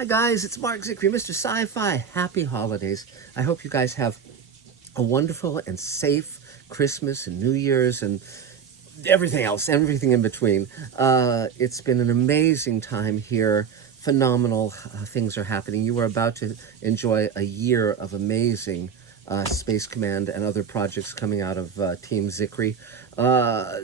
Hi guys, it's Mark Zickery, Mr. Sci-Fi. Happy holidays. I hope you guys have a wonderful and safe Christmas and New Year's and everything else, everything in between. It's been an amazing time here. Phenomenal things are happening. You are about to enjoy a year of amazing Space Command and other projects coming out of Team Zickery.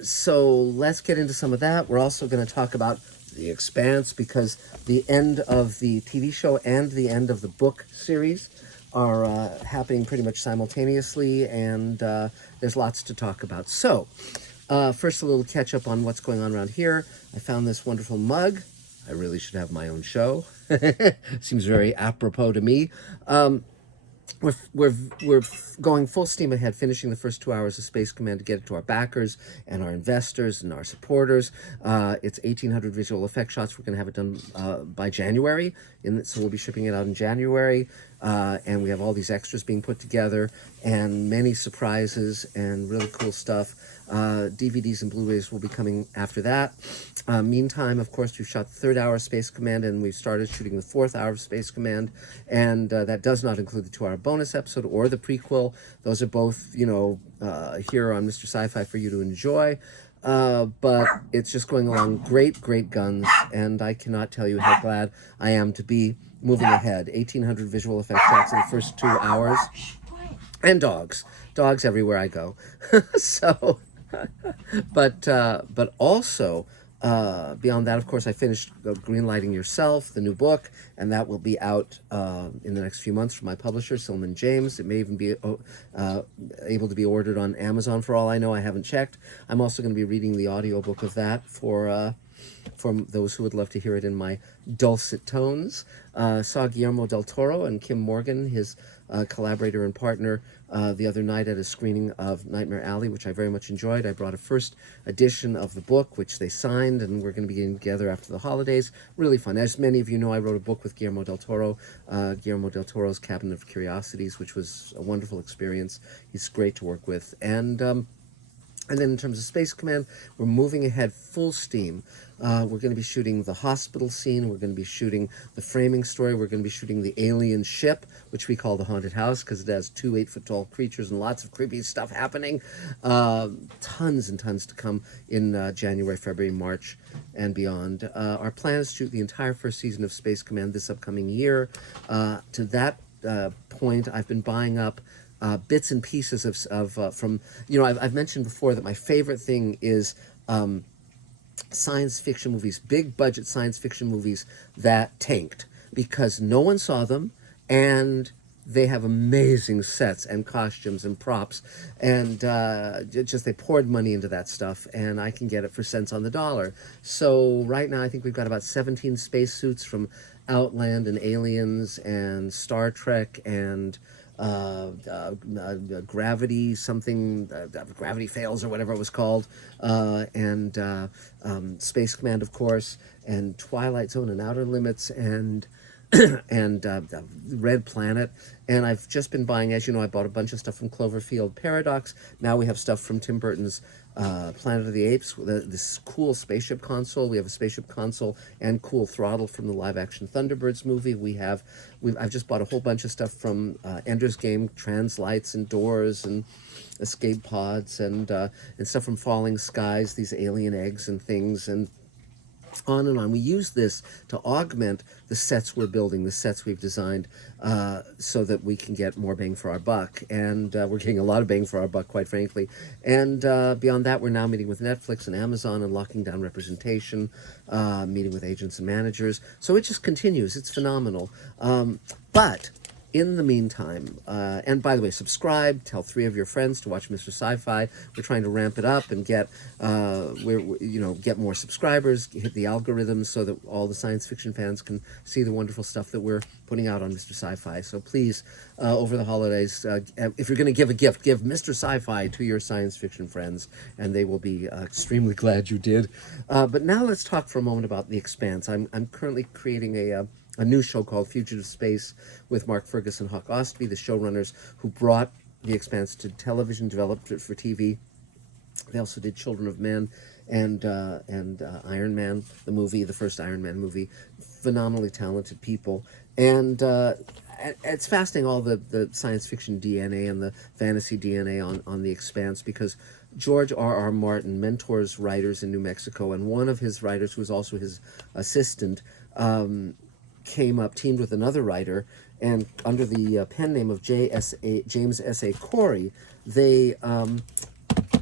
So let's get into some of that. We're also going to talk about The Expanse, because the end of the TV show and the end of the book series are happening pretty much simultaneously, and there's lots to talk about. So, first, a little catch up on what's going on around here. I found this wonderful mug. I really should have my own show. Seems very apropos to me. We're going full steam ahead, finishing the first 2 hours of Space Command to get it to our backers and our investors and our supporters. It's 1,800 visual effect shots. We're going to have it done by January, so we'll be shipping it out in January. And we have all these extras being put together and many surprises and really cool stuff. DVDs and Blu-rays will be coming after that. Meantime, of course, we've shot the third hour of Space Command, and we've started shooting the fourth hour of Space Command, and that does not include the 2 hour bonus episode or the prequel. Those are both, here on Mr. Sci-Fi for you to enjoy. But it's just going along great guns, and I cannot tell you how glad I am to be moving ahead. 1,800 visual effect shots in the first 2 hours. And dogs everywhere I go. So, but also, beyond that, of course, I finished Greenlighting Yourself, the new book, and that will be out in the next few months from my publisher, Silman James. It may even be able to be ordered on Amazon for all I know. I haven't checked. I'm also going to be reading the audiobook of that for those who would love to hear it in my dulcet tones. Saw Guillermo del Toro and Kim Morgan, his collaborator and partner, the other night at a screening of Nightmare Alley, which I very much enjoyed. I brought a first edition of the book, which they signed, and we're going to be getting together after the holidays. Really fun. As many of you know, I wrote a book with Guillermo del Toro, Guillermo del Toro's Cabinet of Curiosities, which was a wonderful experience. He's great to work with. And then in terms of Space Command, we're moving ahead full steam. We're going to be shooting the hospital scene. We're going to be shooting the framing story. We're going to be shooting the alien ship, which we call the haunted house, because it has 2 8-foot-tall creatures and lots of creepy stuff happening. Tons and tons to come in January, February, March, and beyond. Our plan is to shoot the entire first season of Space Command this upcoming year. To that point, I've been buying up bits and pieces of from, I've mentioned before that my favorite thing is science fiction movies, big budget science fiction movies that tanked because no one saw them, and they have amazing sets and costumes and props, and just they poured money into that stuff, and I can get it for cents on the dollar. So right now I think we've got about 17 spacesuits from Outland and Aliens and Star Trek and Gravity something, Gravity Fails or whatever it was called, and Space Command, of course, and Twilight Zone and Outer Limits and Red Planet. And I've just been buying, as you know, I bought a bunch of stuff from Cloverfield Paradox. Now we have stuff from Tim Burton's Planet of the Apes, this cool spaceship console. We have a spaceship console and cool throttle from the live-action Thunderbirds movie. I've just bought a whole bunch of stuff from Ender's Game, translights and doors and escape pods and stuff from Falling Skies, these alien eggs and things, and on and on. We use this to augment the sets we're building, the sets we've designed, so that we can get more bang for our buck. And we're getting a lot of bang for our buck, quite frankly. And beyond that, we're now meeting with Netflix and Amazon and locking down representation, meeting with agents and managers. So it just continues. It's phenomenal. But in the meantime, and by the way, subscribe, tell 3 of your friends to watch Mr. Sci-Fi. We're trying to ramp it up and get get more subscribers, hit the algorithms so that all the science fiction fans can see the wonderful stuff that we're putting out on Mr. Sci-Fi. So please, over the holidays, if you're going to give a gift, give Mr. Sci-Fi to your science fiction friends, and they will be extremely glad you did. But now let's talk for a moment about The Expanse. I'm currently creating a new show called Fugitive Space with Mark Fergus and Huck Ostby, the showrunners who brought The Expanse to television, developed it for TV. They also did Children of Men and Iron Man, the movie, the first Iron Man movie. phenomenally talented people. And it's fascinating, all the science fiction DNA and the fantasy DNA on The Expanse, because George R. Martin mentors writers in New Mexico, and one of his writers, who was also his assistant, teamed with another writer, and under the pen name of James S.A. Corey, they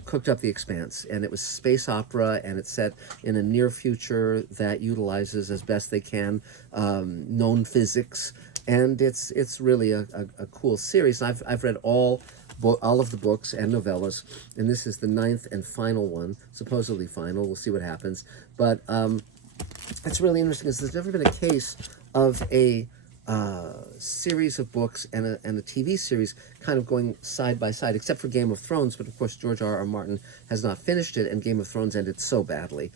cooked up The Expanse, and it was space opera, and it's set in a near future that utilizes as best they can known physics, and it's really a cool series. I've read all of the books and novellas, and this is the 9th and final one, supposedly final. We'll see what happens, but it's really interesting because there's never been a case of a series of books and a TV series kind of going side by side, except for Game of Thrones. But of course, George R. Martin has not finished it, and Game of Thrones ended so badly.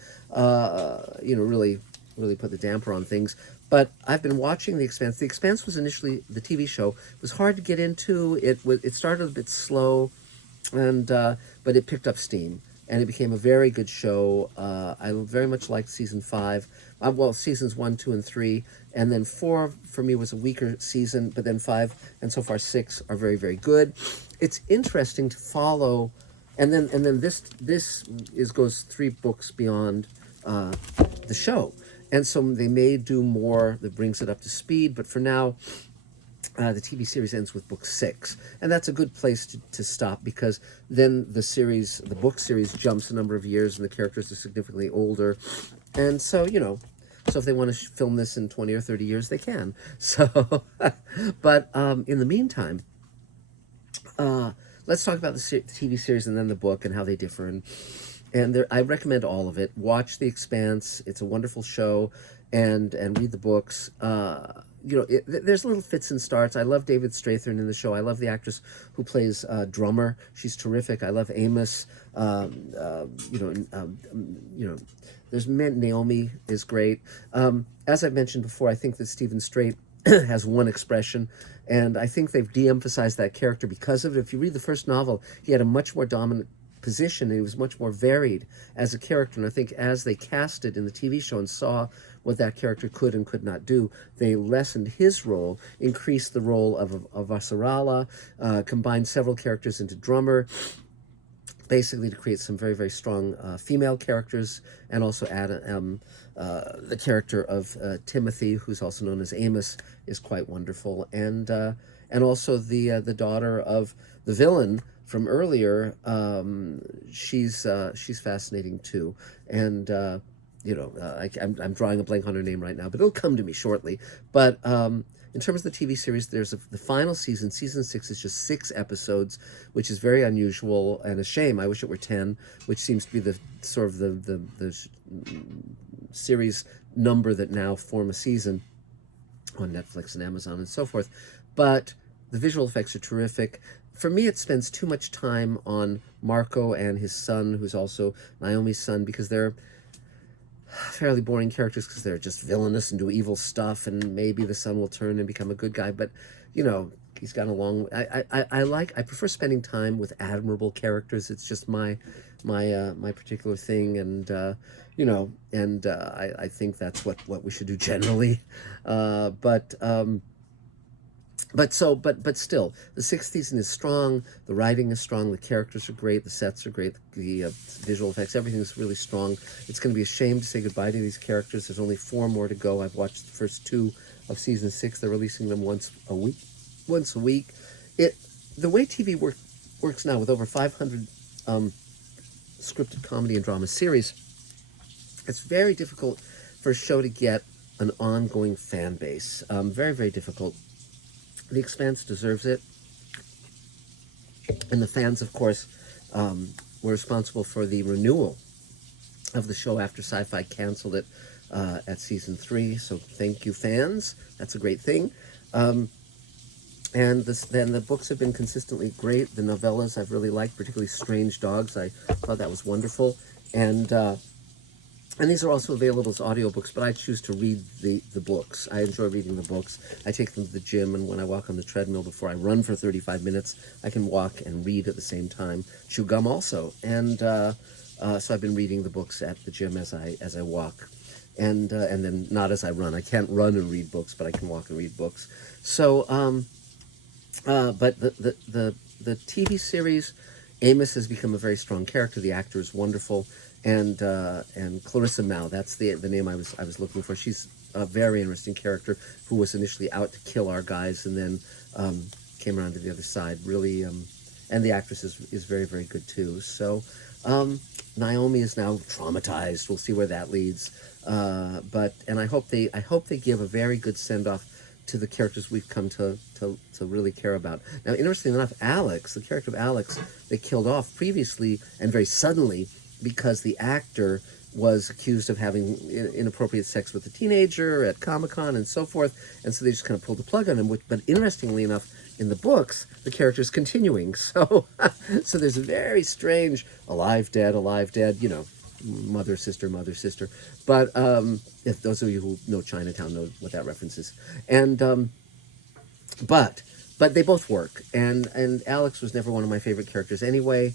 Really put the damper on things. But I've been watching The Expanse. The Expanse was initially, the TV show was hard to get into. It started a bit slow, and but it picked up steam, and it became a very good show. I very much liked season 5. Seasons 1, 2, and 3, and then 4 for me was a weaker season, but then 5 and so far 6 are very, very good. It's interesting to follow, and then this goes 3 books beyond the show, and so they may do more that brings it up to speed. But for now, the TV series ends with book 6, and that's a good place to stop, because then the book series jumps a number of years, and the characters are significantly older, and so so if they want to film this in 20 or 30 years, they can. So, but in the meantime, let's talk about the TV series and then the book and how they differ. And I recommend all of it. Watch The Expanse. It's a wonderful show, and read the books. There's little fits and starts. I love David Strathairn in the show. I love the actress who plays Drummer. She's terrific. I love Amos. There's Naomi is great. As I've mentioned before, I think that Stephen Strait has one expression, and I think they've de-emphasized that character because of it. If you read the first novel, he had a much more dominant position, and he was much more varied as a character. And I think as they cast it in the TV show and saw what that character could and could not do, they lessened his role, increased the role of Vasarala, combined several characters into Drummer, basically to create some very, very strong female characters, and also add the character of Timothy, who's also known as Amos, is quite wonderful, and also the daughter of the villain from earlier. She's fascinating too, and I'm drawing a blank on her name right now, but it'll come to me shortly. But in terms of the TV series, there's the final season. Season 6 is just 6 episodes, which is very unusual and a shame. I wish it were 10, which seems to be the sort of the series number that now form a season on Netflix and Amazon and so forth. But the visual effects are terrific. For me, it spends too much time on Marco and his son, who's also Naomi's son, because they're fairly boring characters, because they're just villainous and do evil stuff, and maybe the son will turn and become a good guy, but he's got a long. I prefer spending time with admirable characters. It's just my particular thing, and I think that's what we should do generally, But still, the 6th season is strong. The writing is strong. The characters are great. The sets are great. The visual effects, everything is really strong. It's going to be a shame to say goodbye to these characters. There's only 4 more to go. I've watched the first 2 of season 6. They're releasing them once a week. The way TV works now, with over 500 scripted comedy and drama series, it's very difficult for a show to get an ongoing fan base. Very, very difficult. The Expanse deserves it, and the fans, of course, were responsible for the renewal of the show after Sci-Fi canceled it at season 3. So thank you, fans. That's a great thing. And then the books have been consistently great. The novellas I've really liked, particularly Strange Dogs. I thought that was wonderful, and these are also available as audiobooks, but I choose to read the books. I enjoy reading the books. I take them to the gym, and when I walk on the treadmill before I run for 35 minutes, I can walk and read at the same time. Chew gum also. And so I've been reading the books at the gym as I walk. and then not as I run. I can't run and read books, but I can walk and read books. So, but the TV series, Amos has become a very strong character. The actor is wonderful, and Clarissa Mao, that's the name I was looking for. She's a very interesting character who was initially out to kill our guys and then came around to the other side. Really, and the actress is very, very good too. So Naomi is now traumatized. We'll see where that leads. And I hope they give a very good send off to the characters we've come to really care about. Now, interestingly enough, Alex, the character of Alex, they killed off previously and very suddenly because the actor was accused of having inappropriate sex with a teenager at Comic-Con and so forth, and so they just kind of pulled the plug on him. But interestingly enough, in the books, the character is continuing. So, so there's a very strange alive, dead, you know, mother, sister, mother, sister. But if those of you who know Chinatown know what that reference is. And but they both work. And Alex was never one of my favorite characters anyway.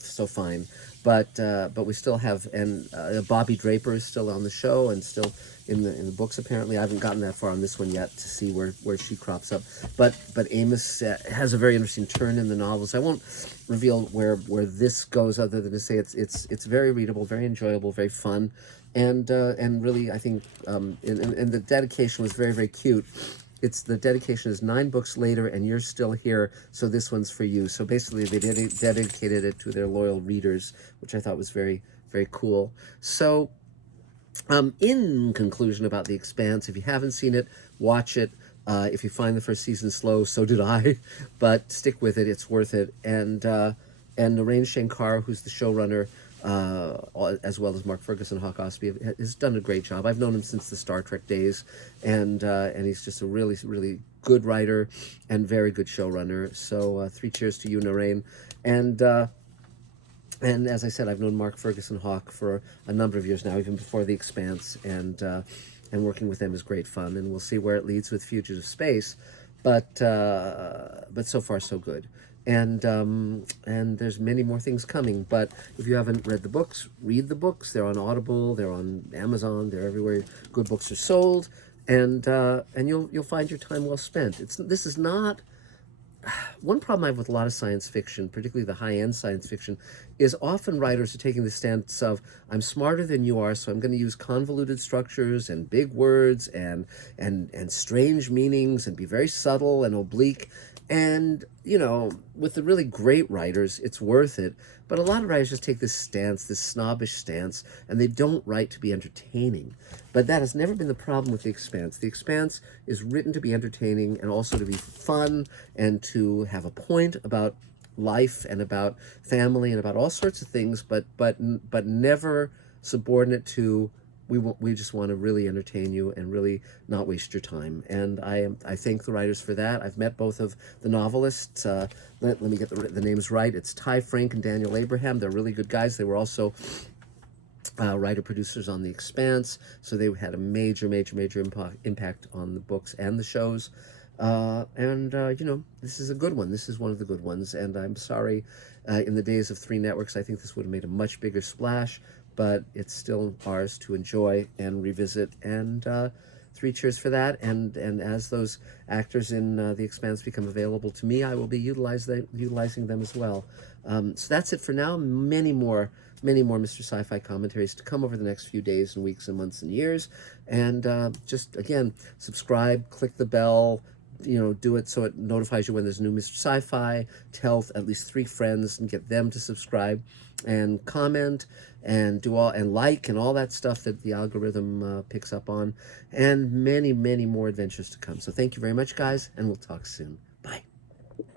So fine. But we still have, and Bobby Draper is still on the show and still in the books apparently. I haven't gotten that far on this one yet to see where she crops up. But Amos has a very interesting turn in the novels. I won't reveal where this goes other than to say it's very readable, very enjoyable, very fun, and really I think and the dedication was very, very cute. The dedication is 9 books later, and you're still here, so this one's for you. So basically, they dedicated it to their loyal readers, which I thought was very, very cool. So, in conclusion about The Expanse, if you haven't seen it, watch it. If you find the first season slow, so did I, but stick with it; it's worth it. And Narain Shankar, who's the showrunner, as well as Mark Ferguson, Hawk Osby, has done a great job. I've known him since the Star Trek days, and he's just a really, really good writer and very good showrunner. So 3 cheers to you, Narain. And as I said, I've known Mark Ferguson, Hawk, for a number of years now, even before The Expanse, and working with them is great fun. And we'll see where it leads with Fugitive Space, but so far so good. And there's many more things coming. But if you haven't read the books, read the books. They're on Audible, they're on Amazon, they're everywhere good books are sold, and you'll find your time well spent. This is not. One problem I have with a lot of science fiction, particularly the high-end science fiction, is often writers are taking the stance of, I'm smarter than you are, so I'm going to use convoluted structures and big words and strange meanings and be very subtle and oblique. And, you know, with the really great writers, it's worth it. But a lot of writers just take this stance, this snobbish stance, and they don't write to be entertaining. But that has never been the problem with The Expanse. The Expanse is written to be entertaining and also to be fun and to have a point about life and about family and about all sorts of things, but never subordinate to we just want to really entertain you and really not waste your time. And I thank the writers for that. I've met both of the novelists. Let me get the names right. It's Ty Frank and Daniel Abraham. They're really good guys. They were also writer-producers on The Expanse, so they had a major impact on the books and the shows. You know, this is a good one. This is one of the good ones, and I'm sorry, in the days of 3 networks, I think this would have made a much bigger splash, but it's still ours to enjoy and revisit, and 3 cheers for that. And as those actors in The Expanse become available to me, I will be utilizing them as well. So that's it for now. Many more Mr. Sci-Fi commentaries to come over the next few days and weeks and months and years. And just, again, subscribe, click the bell, you know, do it so it notifies you when there's new Mr. Sci-Fi. Tell at least 3 friends and get them to subscribe and comment and do all and like and all that stuff that the algorithm picks up on, and many more adventures to come. So thank you very much, guys, and we'll talk soon.